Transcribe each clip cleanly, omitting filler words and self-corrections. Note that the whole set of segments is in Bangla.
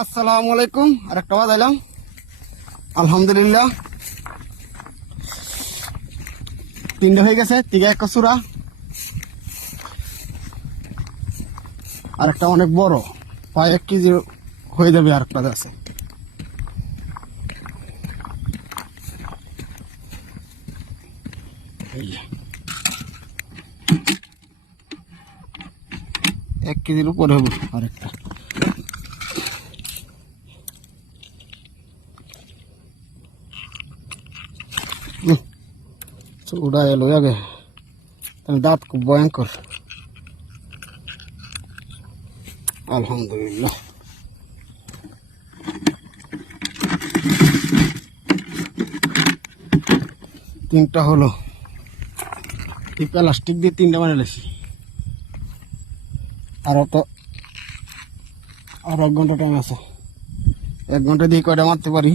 আসসালামু আলাইকুম। আরেকটা বাজাইলাম, আলহামদুলিল্লাহ। তিনটা হয়ে গেছে, তিগা এক কচুরা, আরেকটা অনেক বড়, প্রায় 1 কেজি হয়ে যাবে। আরেকটা আছে, এই 1 কেজির উপরে হবে আরেকটা। চুড়া এলো আগে, দাঁত খুব ভয়ঙ্কর। আলহামদুলিল্লাহ। তিনটা হলো, এই প্লাস্টিক দিয়ে 3টা বানিয়েছি। আরো 1 ঘন্টা টাইম আছে। 1 ঘন্টা দিয়ে কয়টা মারতে পারি?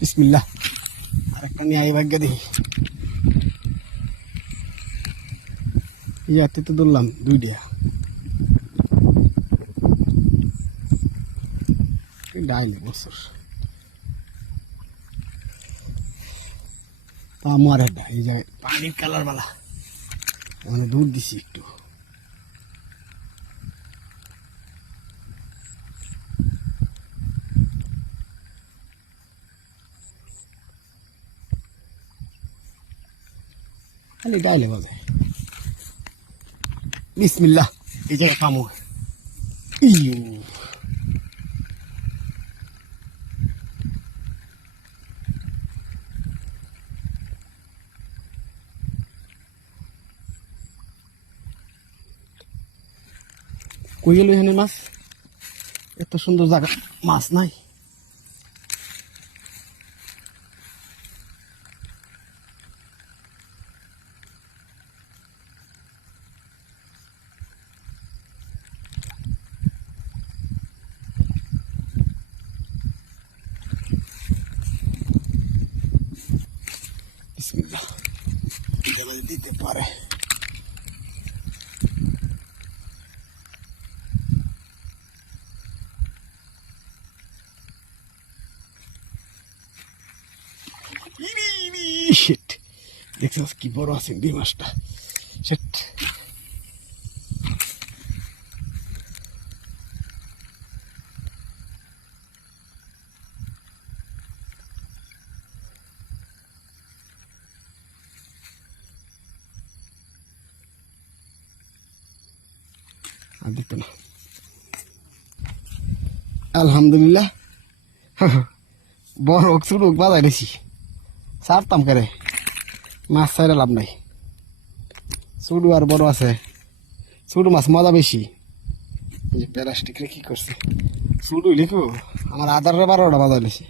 বিসমিল্লাহ। আরেকটা নিয়ে আই ভাগ্য দেখি। ইয়াতে তো ধরলাম 2টা। ডাইল বছর আমার একটা এই জায়গায় পানির কালার বালা, মানে দূর দিছি একটু। খালি ডাইলে বাজে। বিসমিল্লাহ। এই জায়গায় কামড়। ইউ কই গেল এখানে মাছ? এত সুন্দর জায়গা, মাছ নাই। বিসমিল্লাহ। এখানে দিতে পারে। শিট, দেখছিস কি বড় আছে এই মাছটা। শিট, আর দিত না। আলহামদুলিল্লাহ। বড় হোক ছোট হোক বাজাই দিছি, ছাড়তাম করে। মাছ ছাড়া লাভ নাই। ছোট আর বড় আছে, ছোট মাছ মজা বেশি। প্লাস্টিক রে কি করছে, ছোট হইলে আমার আদারে 12টা বাজাই দিছি।